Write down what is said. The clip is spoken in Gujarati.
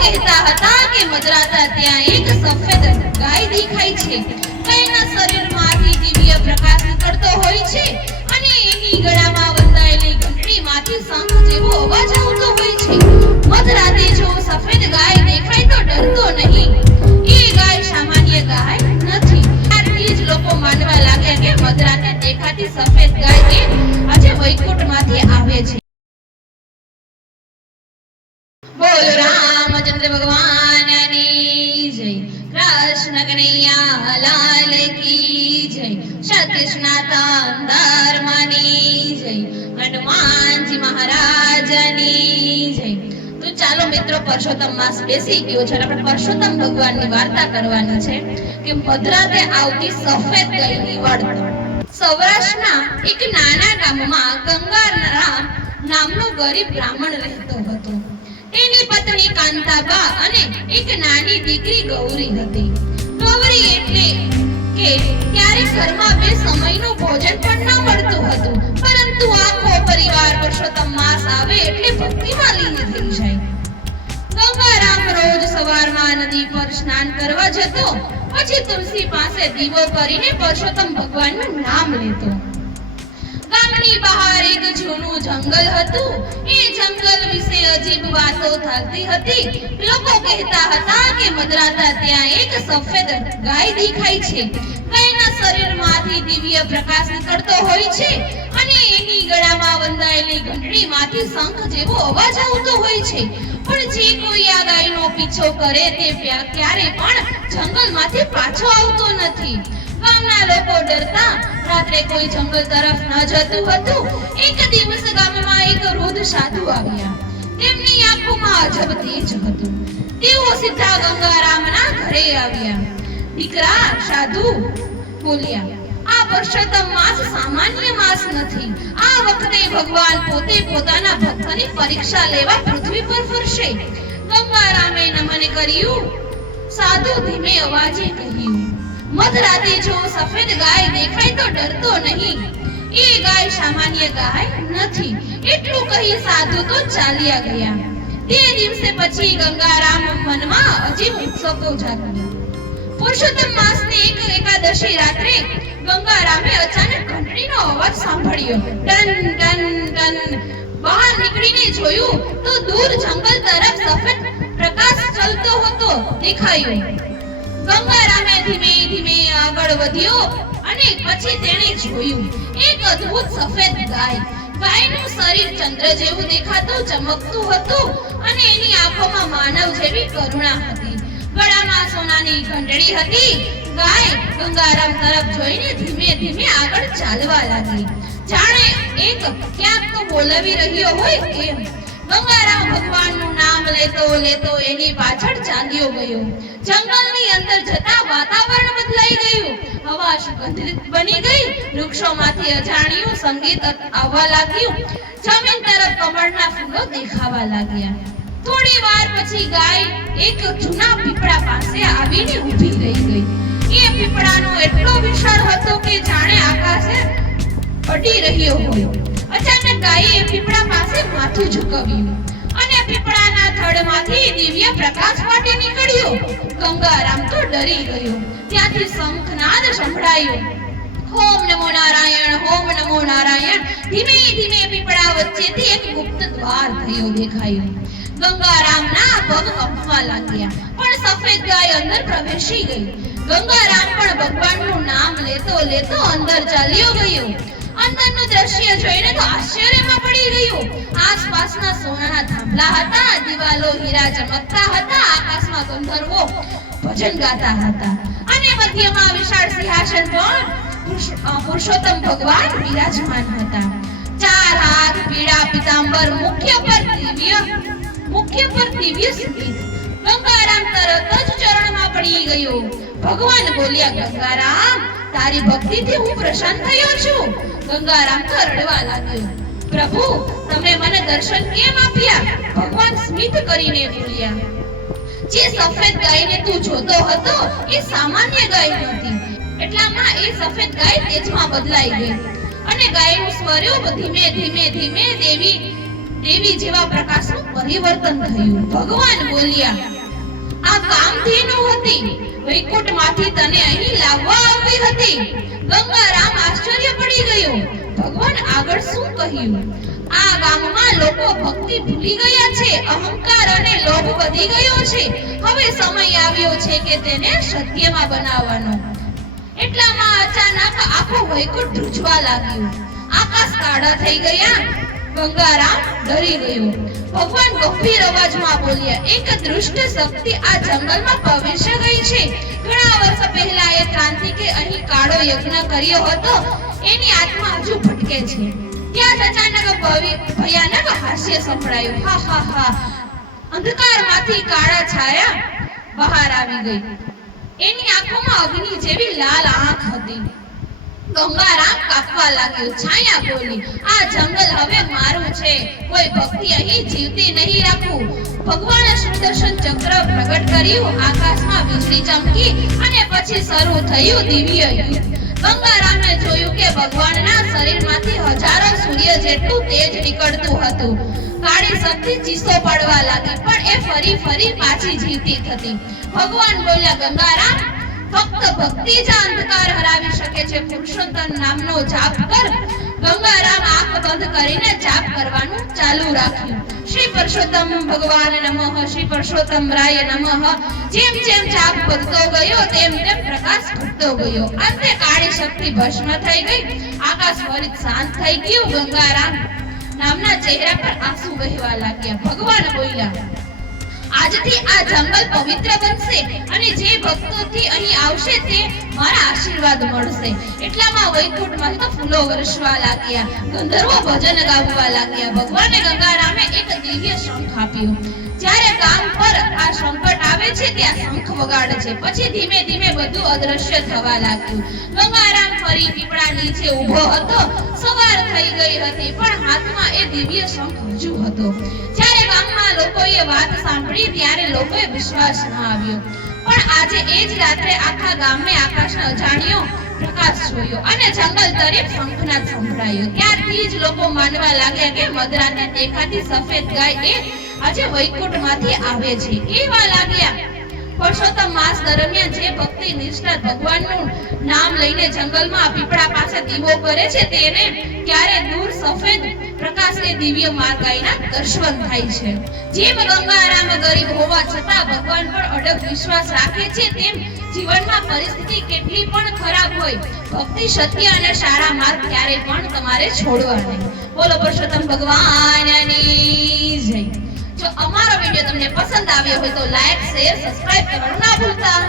કહેતા હતા કે મજરાતા ત્યાં એક સફેદ ગાય દેખાય છે. ગાયના શરીરમાંથી દિવ્ય પ્રકાશ નીકળતો હોય છે અને એની ગળામાં બંધાયેલી ઘંટડીમાંથી શંખ જેવો અવાજ આવતો હોય છે. મધરાતે જો સફેદ ગાય દેખાય તો ડરતો નહીં. એ ગાય સામાન્ય ગાય નથી. ત્યારથી જ લોકો માનવા લાગ્યા કે મધરાતે દેખાતી સફેદ ગાય એ આજે વૈકુંઠમાંથી આવે છે. બોલ રામચંદ્ર ભગવાનની જય. કૃષ્ણ કનૈયા લાલ કી જય. સત્ય સનાતન ધર્મની જય. હનુમાનજી મહારાજની જય. તો ચાલો મિત્રો, પરસોત્તમ માસ બેસી ગયો છે. આપણે પરસોત્તમ ભગવાનની વાર્તા કરવાની છે કે મધરાતે આવતી સફેદ ગાયની વાર્તા. સૌરાષ્ટ્રના એક નાના ગામમાં ગંગારામ નામનો ગરીબ બ્રાહ્મણ રહેતો હતો. એની પત્ની કાંતાબા અને એક નાની દીકરી ગૌરી હતી. ગૌરી એટલે કે ત્યારે ઘરમાં બે સમયનું ભોજન પણ ન મળતું હતું, પરંતુ આખો પરિવાર પરસોત્તમ માસ આવે એટલે ભક્તિમાં લીન થઈ જાય. ગંગારામ રોજ સવારમાં નદી પર સ્નાન કરવા જતો, પછી તુલસી પાસે દીવો કરીને પરસોત્તમ ભગવાનનું નામ લેતો. ગામની બહાર એક જૂનું જંગલ હતું. એ જંગલ વિશે અજીબ વાતો થતી હતી. લોકો કહેતા હતા કે મધરાતા ત્યાં એક સફેદ ગાય દેખાય છે. ગાયના શરીરમાંથી દિવ્ય પ્રકાશ નીકળતો હોય છે અને એની ગળામાં બંધાયેલી ઘંટડીમાંથી શંખ જેવો અવાજ આવતો હોય છે. પણ જે કોઈ આ ગાયનો પીછો કરે તે ક્યારે પણ જંગલમાંથી પાછો આવતો નથી. ગામના લોકો ડરતા રાત્રે કોઈ જંગલ તરફ ન જતું હતું. એક દિવસ ગામમાં એક વૃદ્ધ સાધુ આવ્યા. તેમની આંખોમાં અજબ તેજ હતું. તેઓ સીધા ગંગારામના ઘરે આવ્યા. દીકરા, સાધુ બોલ્યા, આ પરસોત્તમ માસ સામાન્ય માસ નથી. આ વખતે ભગવાન પોતે પોતાના ભક્તની પરીક્ષા લેવા પૃથ્વી પર ફરશે. ગંગારામે નમન કર્યું. સાધુ ધીમે અવાજે કહ્યું, મધરાતે જો સફેદ ગાય દેખાય તો ડરતો નહીં. એ ગાય સામાન્ય ગાય નથી. એટલું કહી સાધુ તો ચાલ્યા ગયા. તે દિવસે પછી ગંગારામ મનમાં અજીબ ઉત્સુકતા જાગી. પુરુષોત્તમ માસની એકાદશી રાત્રે ગંગારામે અચાનક ઘંટડીનો અવાજ સાંભળ્યો. Ton ton ton. બહાર નીકળીને જોયું તો દૂર જંગલ તરફ સફેદ પ્રકાશ ચાલતો હતો દેખાયો. ગંગારામે ધીમે ધીમે આગળ વધ્યો અને પછી તેણે જોયું એક અદ્ભુત સફેદ ગાય. ગાયનું શરીર ચંદ્ર જેવું દેખાતું, ચમકતું હતું અને એની આંખોમાં માનવ જેવી કરુણા હતી. ગળામાં સોનાની ઘંટડી હતી. ગાય ગંગારામ તરફ જોઈને ધીમે ધીમે આગળ ચાલવા લાગી, જાણે એક ક્યાંક તો બોલાવી રહ્યો હોય એમ. ગંગારામ ભગવાનનું નામ લેતો લેતો એની પાછળ ચાલ્યો ગયો. જંગલની અંદર જતા વાતાવરણ બદલાઈ ગયું. હવા સુગંધિત બની ગઈ. વૃક્ષોમાંથી અજાણ્યું સંગીત આવવા લાગ્યું. જમીન તરફ કમળના ફૂલો દેખાવા લાગ્યા. થોડી વાર પછી ગાય એક જૂના પીપળા પાસે આવીને ઊભી રહી ગઈ. એ પીપળાનો એટલો વિશાળ હતો કે જાણે આકાશે અડી રહ્યો હોય. અચાનક ગાયે પીપળા પાસે માથું ઝુકાવ્યું અને પીપળાના થડમાંથી દિવ્ય પ્રકાશ ફાટી નીકળ્યો. ગંગારામ તો ડરી ગયો. ત્યાંથી શંખનાદ સંભળાયો. ઓમ નમો નારાયણ, ઓમ નમો નારાયણ. ધીમે ધીમે પીપળા વચ્ચેથી એક ગુપ્ત દ્વાર થયો દેખાયો. ગંગારામના પગ કંપવા લાગ્યા, પણ સફેદ ગાય અંદર પ્રવેશી ગઈ. ગંગારામ પણ ભગવાનનું નામ લેતો લેતો અંદર ચાલ્યો ગયો. અંદરનું દ્રશ્ય જોઈને તો આશ્ચર્યમાં પડી ગયો. આસપાસના સોનાના થાંભલા હતા, દિવાલો હીરા ચમકતા હતા, આકાશમાં ગંધર્વો ભજન ગાતા હતા અને મધ્યમાં વિશાળ સિંહાસન પર પુરુષોત્તમ ભગવાન બિરાજમાન હતા. ચાર હાથ, પીળા પીતાંબર, મુખ્ય પર દિવ્ય સ્થિત. ગંગારામ તરત જ ચરણમાં પડી ગયો. ભગવાન બોલ્યા, ગંગારામ, તારી ભક્તિથી હું પ્રસન્ન થયો છું. ગંગારામ તો રડવા લાગ્યો. પ્રભુ, તમે મને દર્શન કેમ આપ્યા? ભગવાન સ્મિત કરીને બોલ્યા, જે સફેદ ગાયને તું જોતો હતો એ સામાન્ય ગાય નહોતી. એટલામાં એ સફેદ ગાય તેજમાં બદલાઈ ગઈ અને ગાયનું સ્વરૂપ ધીમે ધીમે ધીમે દેવી દેવી જેવા પ્રકાશનું પરિવર્તન થયું. ભગવાન બોલ્યા, આ કામધેનુ હતી, વૈકુંઠમાંથી તને અહીં લાવવા આવી હતી. ગંગારામ આશ્ચર્ય પડી ગયો. ભગવાન આગળ શું કહ્યું? આ ગામમાં લોકો ભક્તિ ભૂલી ગયા છે, અહંકાર અને લોભ વધી ગયો છે. હવે સમય આવ્યો છે કે તેને સત્યમાં બનાવવાનો. એટલામાં અચાનક આખો વૈકુંઠ ધ્રુજવા લાગ્યું. આકાશ કાળા થઈ ગયા. ગંગારામ ડરી ગયો. ભગવાન ગંભીર અવાજમાં બોલ્યા, એક દુષ્ટ શક્તિ આ જંગલમાં પ્રવેશી ગઈ છે. ઘણા વર્ષ પહેલા એ ક્રાંતિકે અહીં કાળો યજ્ઞ કર્યો હતો, એની આત્મા હજુ ભટકે છે. ત્યાં અચાનક ભયાનક હાસ્ય સંભળાયું. હા હા હા. અંધકારમાંથી કાળા છાયા બહાર આવી ગઈ. એની આંખોમાં અગ્નિ જેવી લાલ આંખ હતી. ગંગારામ કાપવા લાગ્યો. છાયા બોલી, આ જંગલ હવે મારું છે. કોઈ ભક્તિ અહીં જીવતી નહીં રાખું. ભગવાને સુદર્શન ચક્ર પ્રગટ કર્યું. આકાશમાં વીજળી ચમકી અને પછી શરૂ થયું દિવ્ય યુદ્ધ. ગંગારામે જોયું કે ભગવાનના શરીરમાંથી હજારો સૂર્ય જેટલું તેજ નીકળતું હતું. કાળી શક્તિ ચીસો પાડવા લાગી, પણ એ ફરી ફરી પાછી જીવતી થતી. ભગવાન બોલ્યા, ગંગારામ, ફક્ત ભક્તિ જ અંધકાર હરાવી શકે છે. પુરુષોત્તમ નામનો જાપ કર. ગંગારામ આંખ બંધ કરીને જાપ કરવાનું ચાલુ રાખ્યું. શ્રી પુરુષોત્તમ ભગવાન નમઃ, શ્રી પુરુષોત્તમ રાય નમઃ. જેમ જેમ જાપ વધતો ગયો તેમ તેમ પ્રકાશ ઘટતો ગયો. અંતે કાળી શક્તિ ભસ્મ થઈ ગઈ. આકાશ ફરી શાંત થઈ ગયું. ગંગારામ નામના ચહેરા પર આંસુ વહેવા લાગ્યા. ભગવાન બોલ્યા, આજથી આ જંગલ પવિત્ર બનશે અને જે ભક્તોથી અહીં આવશે તે મારા આશીર્વાદ મળશે. એટલામાં વૈકુંઠમાં તો ફૂલો વરસવા લાગ્યા. ગંધર્વો ભજન ગાવા લાગ્યા. ભગવાને ગંગારામે એક દિવ્ય શંખ આપ્યો. જ્યારે ગામ પર આ સંકટ આવે છે ત્યાં શંખ વગાડે છે. પછી ધીમે ધીમે બધું અદ્રશ્ય થવા લાગ્યું. ગંગારામ ફરી પીપળા નીચે ઊભો હતો. સવાર થઈ ગઈ હતી પણ હાથમાં એ દિવ્ય શંખ હજુ હતો. જ્યારે ગામમાં લોકોએ વાત સાંભળી ત્યારે લોકોએ વિશ્વાસ ન આવ્યો. પણ આજે એ જ રાત્રે આખા ગામે આકાશનો અજાણ્યો પ્રકાશ જોયો અને જંગલ તરફ શંખનાદ સંભળાયો. ત્યારથી જ લોકો માનવા લાગ્યા કે મધરાતે દેખાતી સફેદ ગાય એ આજે વૈકુંઠમાંથી આવે છે. કેવા લાગ્યા પુરુષોત્તમ માસ દરમિયાન જે ભક્તિ નિષ્ઠા ભગવાનનું નામ લઈને જંગલમાં પીપળા પાસે દીવો કરે છે તેને ક્યારે દૂર સફેદ પ્રકાશ એ દિવ્ય માર્ગાઈના દર્શન થાય છે. જેમ ગંગારામ ગરીબ હોવા છતાં ભગવાન પર અડગ વિશ્વાસ રાખે છે, તેમ જીવનમાં પરિસ્થિતિ કેટલી પણ ખરાબ હોય, ભક્તિ સત્ય અને સારા માર્ગ ક્યારેય પણ તમારે છોડવા નહીં. બોલો પુરુષોત્તમ ભગવાનની જય. જો અમારો વિડિયો તમને પસંદ આવ્યો હોય તો લાઈક, શેર, સબસ્ક્રાઇબ કરવાનું ના ભૂલતા.